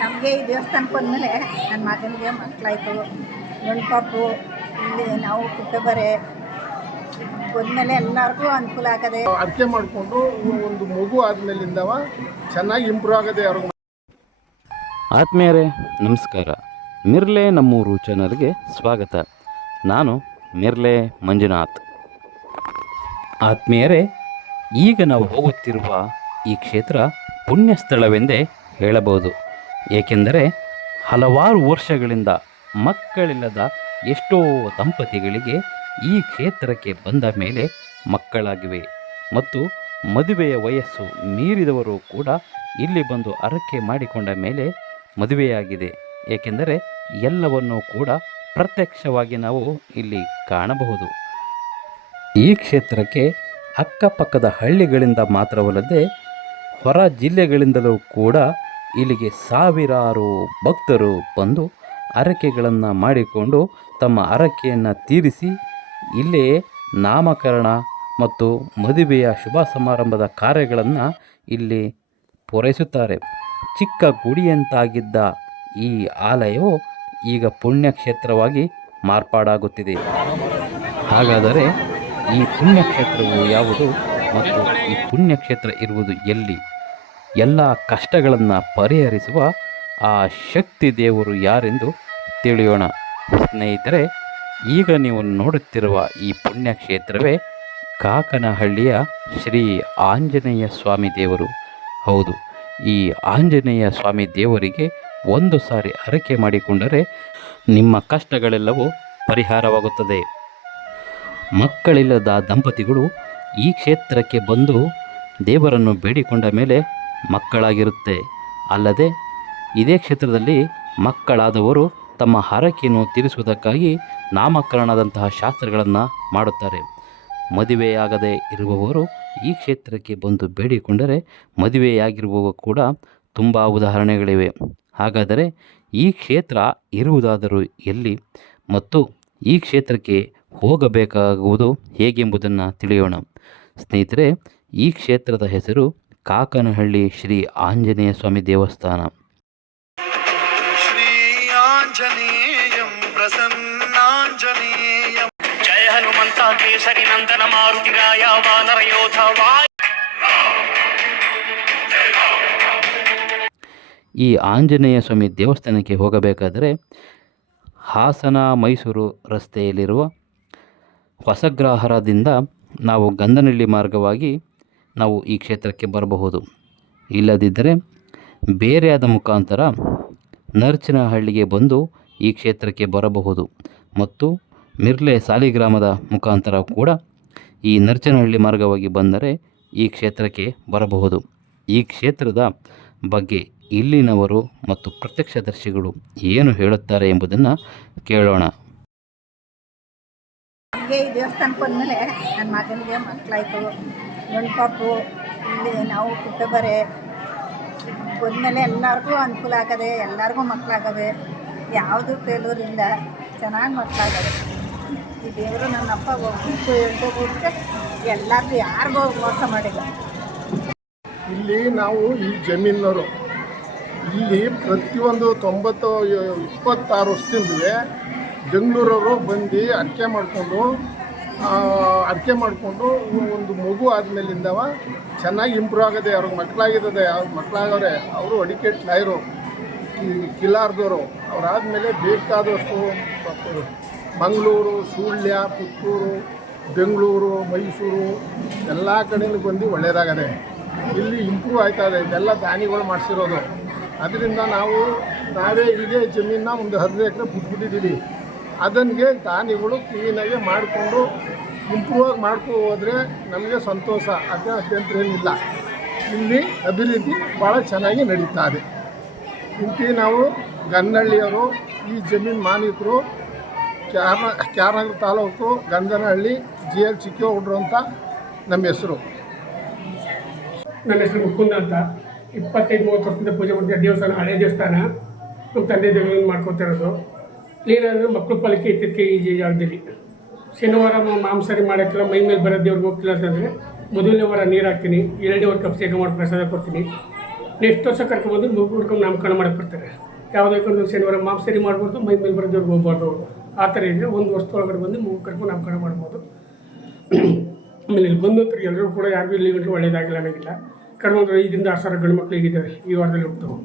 ನಮಗೆ ಈ ದೇವಸ್ಥಾನಕ್ಕೆ ಬಂದಮೇಲೆ ನನ್ನ ಮಗನಿಗೆ ಮಕ್ಕಳಾಯಿತು ಗಂಡ್ಪಾಪು ಇಲ್ಲಿ ನಾವು ಕುಟ್ಟಬರೆ ಬಂದಮೇಲೆ ಎಲ್ಲರಿಗೂ ಅನುಕೂಲ ಆಗದೆ. ಅಡಿಕೆ ಮಾಡಿಕೊಂಡು ಒಂದು ಮಗು ಆದಮೇಲಿಂದವ ಚೆನ್ನಾಗಿ ಇಂಪ್ರೂವ್ ಆಗದೆ ಅವ್ರಿಗೆ ಆತ್ಮೀಯರೇ ನಮಸ್ಕಾರ. ಮಿರ್ಲೆ ನಮ್ಮೂರು ಚಾನಲ್ಗೆ ಸ್ವಾಗತ. ನಾನು ಮಿರ್ಲೆ ಮಂಜುನಾಥ್. ಆತ್ಮೀಯರೇ ಈಗ ನಾವು ಹೋಗುತ್ತಿರುವ ಈ ಕ್ಷೇತ್ರ ಪುಣ್ಯ ಸ್ಥಳವೆಂದೇ ಹೇಳಬಹುದು. ಏಕೆಂದರೆ ಹಲವಾರು ವರ್ಷಗಳಿಂದ ಮಕ್ಕಳಿಲ್ಲದ ಎಷ್ಟೋ ದಂಪತಿಗಳಿಗೆ ಈ ಕ್ಷೇತ್ರಕ್ಕೆ ಬಂದ ಮೇಲೆ ಮಕ್ಕಳಾಗಿವೆ ಮತ್ತು ಮದುವೆಯ ವಯಸ್ಸು ಮೀರಿದವರು ಕೂಡ ಇಲ್ಲಿ ಬಂದು ಅರಕೆ ಮಾಡಿಕೊಂಡ ಮೇಲೆ ಮದುವೆಯಾಗಿದೆ. ಏಕೆಂದರೆ ಎಲ್ಲವನ್ನೂ ಕೂಡ ಪ್ರತ್ಯಕ್ಷವಾಗಿ ನಾವು ಇಲ್ಲಿ ಕಾಣಬಹುದು. ಈ ಕ್ಷೇತ್ರಕ್ಕೆ ಅಕ್ಕಪಕ್ಕದ ಹಳ್ಳಿಗಳಿಂದ ಮಾತ್ರವಲ್ಲದೆ ಹೊರ ಜಿಲ್ಲೆಗಳಿಂದಲೂ ಕೂಡ ಇಲ್ಲಿಗೆ ಸಾವಿರಾರು ಭಕ್ತರು ಬಂದು ಹರಕೆಗಳನ್ನು ಮಾಡಿಕೊಂಡು ತಮ್ಮ ಹರಕೆಯನ್ನು ತೀರಿಸಿ ಇಲ್ಲೇ ನಾಮಕರಣ ಮತ್ತು ಮದುವೆಯ ಶುಭ ಸಮಾರಂಭದ ಕಾರ್ಯಗಳನ್ನು ಇಲ್ಲಿ ಪೂರೈಸುತ್ತಾರೆ. ಚಿಕ್ಕ ಗುಡಿಯಂತಾಗಿದ್ದ ಈ ಆಲಯವು ಈಗ ಪುಣ್ಯಕ್ಷೇತ್ರವಾಗಿ ಮಾರ್ಪಾಡಾಗುತ್ತಿದೆ. ಹಾಗಾದರೆ ಈ ಪುಣ್ಯಕ್ಷೇತ್ರವು ಯಾವುದು ಮತ್ತು ಈ ಪುಣ್ಯಕ್ಷೇತ್ರ ಇರುವುದು ಎಲ್ಲಿ? ಎಲ್ಲ ಕಷ್ಟಗಳನ್ನು ಪರಿಹರಿಸುವ ಆ ಶಕ್ತಿ ದೇವರು ಯಾರೆಂದು ತಿಳಿಯೋಣ. ಸ್ನೇಹಿತರೆ, ಈಗ ನೀವು ನೋಡುತ್ತಿರುವ ಈ ಪುಣ್ಯಕ್ಷೇತ್ರವೇ ಕಾಕನಹಳ್ಳಿಯ ಶ್ರೀ ಆಂಜನೇಯ ಸ್ವಾಮಿ ದೇವರು. ಹೌದು, ಈ ಆಂಜನೇಯ ಸ್ವಾಮಿ ದೇವರಿಗೆ ಒಂದು ಸಾರಿ ಹರಕೆ ಮಾಡಿಕೊಂಡರೆ ನಿಮ್ಮ ಕಷ್ಟಗಳೆಲ್ಲವೂ ಪರಿಹಾರವಾಗುತ್ತದೆ. ಮಕ್ಕಳಿಲ್ಲದ ದಂಪತಿಗಳು ಈ ಕ್ಷೇತ್ರಕ್ಕೆ ಬಂದು ದೇವರನ್ನು ಬೇಡಿಕೊಂಡ ಮೇಲೆ ಮಕ್ಕಳಾಗಿರುತ್ತೆ. ಅಲ್ಲದೆ, ಇದೇ ಕ್ಷೇತ್ರದಲ್ಲಿ ಮಕ್ಕಳಾದವರು ತಮ್ಮ ಹರಕೆಯನ್ನು ತೀರಿಸುವುದಕ್ಕಾಗಿ ನಾಮಕರಣದಂತಹ ಶಾಸ್ತ್ರಗಳನ್ನು ಮಾಡುತ್ತಾರೆ. ಮದುವೆಯಾಗದೇ ಇರುವವರು ಈ ಕ್ಷೇತ್ರಕ್ಕೆ ಬಂದು ಬೇಡಿಕೊಂಡರೆ ಮದುವೆಯಾಗಿರುವವರು ಕೂಡ ತುಂಬ ಉದಾಹರಣೆಗಳಿವೆ. ಹಾಗಾದರೆ, ಈ ಕ್ಷೇತ್ರ ಇರುವುದಾದರೂ ಎಲ್ಲಿ ಮತ್ತು ಈ ಕ್ಷೇತ್ರಕ್ಕೆ ಹೋಗಬೇಕಾಗುವುದು ಹೇಗೆಂಬುದನ್ನು ತಿಳಿಯೋಣ. ಸ್ನೇಹಿತರೆ, ಈ ಕ್ಷೇತ್ರದ ಹೆಸರು ಕಾಕನಹಳ್ಳಿ ಶ್ರೀ ಆಂಜನೇಯ ಸ್ವಾಮಿ ದೇವಸ್ಥಾನ. ಶ್ರೀ ಆಂಜನೇಯಂ ಜಯ ಹನುಮಂತ ಕೇಸರಿ ಮಾರುತಿ ಗಾಯ ಈ ಆಂಜನೇಯ ಸ್ವಾಮಿ ದೇವಸ್ಥಾನಕ್ಕೆ ಹೋಗಬೇಕಾದರೆ ಹಾಸನ ಮೈಸೂರು ರಸ್ತೆಯಲ್ಲಿರುವ ಹೊಸಗ್ರಾಹಾರದಿಂದ ನಾವು ಗಂಧನಹಳ್ಳಿ ಮಾರ್ಗವಾಗಿ ನಾವು ಈ ಕ್ಷೇತ್ರಕ್ಕೆ ಬರಬಹುದು. ಇಲ್ಲದಿದ್ದರೆ ಬೇರೆಯಾದ ಮುಖಾಂತರ ನರ್ಚನಹಳ್ಳಿಗೆ ಬಂದು ಈ ಕ್ಷೇತ್ರಕ್ಕೆ ಬರಬಹುದು. ಮತ್ತು ಮಿರ್ಲೆ ಸಾಲಿಗ್ರಾಮದ ಮುಖಾಂತರ ಕೂಡ ಈ ನರ್ಚನಹಳ್ಳಿ ಮಾರ್ಗವಾಗಿ ಬಂದರೆ ಈ ಕ್ಷೇತ್ರಕ್ಕೆ ಬರಬಹುದು. ಈ ಕ್ಷೇತ್ರದ ಬಗ್ಗೆ ಇಲ್ಲಿನವರು ಮತ್ತು ಪ್ರತ್ಯಕ್ಷದರ್ಶಿಗಳು ಏನು ಹೇಳುತ್ತಾರೆ ಎಂಬುದನ್ನು ಕೇಳೋಣ. ಈ ದೇವಸ್ಥಾನಕ್ಕೆ ಬಂದಮೇಲೆ ನನ್ನ ಮಗನಿಗೆ ಮಕ್ಕಳಾಯಿತು. ಗಂಡ್ಪಾಪು ಇಲ್ಲಿ ನಾವು ಕುಟ್ಟಬರೆ ಬಂದಮೇಲೆ ಎಲ್ಲರಿಗೂ ಅನುಕೂಲ ಆಗದೆ, ಎಲ್ಲರಿಗೂ ಮಕ್ಕಳಾಗವೆ ಯಾವುದು ಫೇಲೂರ್ ಇಲ್ಲ ಚೆನ್ನಾಗಿ ಮಕ್ಕಳಾಗವೆ ಈ ದೇವರು ನನ್ನಪ್ಪ ಒಬ್ಬರು ಹೇಳ್ಕೊಬಿಟ್ರೆ ಎಲ್ಲರಿಗೂ ಯಾರಿಗೂ ಮೋಸ ಮಾಡಿಲ್ಲ. ಇಲ್ಲಿ ನಾವು ಈ ಜಮೀನವರು ಇಲ್ಲಿ ಪ್ರತಿಯೊಂದು ತೊಂಬತ್ತು, ಇಪ್ಪತ್ತಾರು ವರ್ಷದಿಂದ ಬೆಂಗಳೂರವರು ಬಂದು ಅಡಿಕೆ ಮಾಡಿಕೊಂಡು ಅಡಿಕೆ ಮಾಡಿಕೊಂಡು ಒಂದು ಮಗು ಆದಮೇಲಿಂದವ ಚೆನ್ನಾಗಿ ಇಂಪ್ರೂವ್ ಆಗದೆ, ಅವ್ರಿಗೆ ಮಕ್ಕಳಾಗಿದ್ದದೆ, ಅವ್ರ ಮಕ್ಕಳಾಗವ್ರೆ, ಅವರು ಅಡಿಕೆ ಲಾಯರು ಕಿಲಾರ್ದವರು ಅವರಾದಮೇಲೆ ಬೇಕಾದಷ್ಟು ಮಂಗಳೂರು ಸುಳ್ಯ ಪುತ್ತೂರು, ಬೆಂಗಳೂರು, ಮೈಸೂರು, ಎಲ್ಲ ಕಡೆಯೂ ಬಂದು ಒಳ್ಳೆಯದಾಗದೆ ಇಲ್ಲಿ ಇಂಪ್ರೂವ್ ಆಯ್ತಾ ಇದೆ, ಇದೆಲ್ಲ ದಾನಿಗಳು ಮಾಡಿಸಿರೋದು. ಅದರಿಂದ ನಾವು ನಾವೇ ಇಲ್ಲಿಗೆ ಜಮೀನ ಒಂದು ಹದಿನೈದು ಎಕರೆ ಬಿಟ್ಬಿಟ್ಟಿದ್ದೀವಿ. ಅದನ್ಗೆ ದಾನಿಗಳು ಕ್ಲೀನಾಗಿ ಮಾಡಿಕೊಂಡು ಇಂಪ್ರೂವ್ ಆಗಿ ಮಾಡ್ಕೊ ಹೋದರೆ ನಮಗೆ ಸಂತೋಷ. ಅದೇ ಅಭ್ಯಂತರ ಏನಿಲ್ಲ. ಇಲ್ಲಿ ಅಭಿವೃದ್ಧಿ ಭಾಳ ಚೆನ್ನಾಗಿ ನಡೀತಾ ಇದೆ. ಇಂತಿ ನಾವು ಗನ್ನಹಳ್ಳಿಯವರು, ಈ ಜಮೀನು ಮಾಲೀಕರು ಕ್ಯಾರ ಕ್ಯಾರನಗರ ತಾಲೂಕು ಗಂಧನಹಳ್ಳಿ ಜಿ ಎಲ್ ಚಿಕ್ಕಗೌಡ್ರು ಅಂತ ನಮ್ಮ ಹೆಸರು. ನನ್ನ ಹೆಸರು ಮುಕುಂದ ಅಂತ. ಇಪ್ಪತ್ತೈದು, ಮೂವತ್ತು ವರ್ಷದಿಂದ ಪೂಜೆ ಮಾಡ್ತೀವಿ ದೇವಸ್ಥಾನ, ಹಳೆ ದೇವಸ್ಥಾನ. ನಮ್ಮ ತಂದೆ ದೇವರನ್ನು ಮಾಡ್ಕೊತಾ ಕ್ಲೀನಾದ್ರೆ ಮಕ್ಕಳು ಪಾಲಿಕೆ ಇತ್ತಿದ್ದಕ್ಕೆ ಈ ಜಾಗದಲ್ಲಿ. ಶನಿವಾರ ಮಾಂಸಾರಿ ಮಾಡೋಕ್ಕೆಲ್ಲ ಮೈ ಮೇಲೆ ಬರೋ ದೇವ್ರಿಗೆ ಹೋಗ್ತಿಲ್ಲ ಅಂತಂದರೆ ಮೊದಲನೇ ವಾರ ನೀರು ಹಾಕ್ತೀನಿ, ಎರಡನೇ ವಾರ ಕಪ್ ಸೇಕ ಮಾಡಿ ಪ್ರಸಾದ ಕೊಡ್ತೀನಿ. ನೆಕ್ಸ್ಟ್ ವರ್ಷ ಕರ್ಕೊಂಡ್ಬಂದು ಮಗು ಹುಡ್ಕೊಂಡು ನಾಮಕರಣ ಮಾಡಕ್ಕೆ ಬರ್ತಾರೆ. ಯಾವುದೇ ಒಂದು ಶನಿವಾರ ಮಾಂಸರಿ ಮಾಡ್ಬೋದು, ಮೈ ಮೇಲೆ ಬರೋದವ್ರಿಗೆ ಹೋಗ್ಬಾರ್ದು ಅವರು. ಆ ಥರ ಇದ್ದರೆ ಒಂದು ವರ್ಷದೊಳಗಡೆ ಬಂದು ಮೂಗು ಕರ್ಕೊಂಡು ನಾಮಕರಣ ಮಾಡ್ಬೋದು. ಆಮೇಲೆ ಇಲ್ಲಿ ಬಂದಂತರ ಎಲ್ಲರೂ ಕೂಡ ಯಾರಿಗೂ ಇಲ್ಲಿ ಒಳ್ಳೇದಾಗಿಲ್ಲ ಅನ್ನೋಂಗಿಲ್ಲ ಕಡಿಮೆ ಐದರಿಂದ ಆರು ಸಾವಿರ ಗಂಡು ಮಕ್ಕಳಿಗಿದ್ದಾರೆ ಈ ವಾರದಲ್ಲಿ ಹೋಗ್ತಾವೆ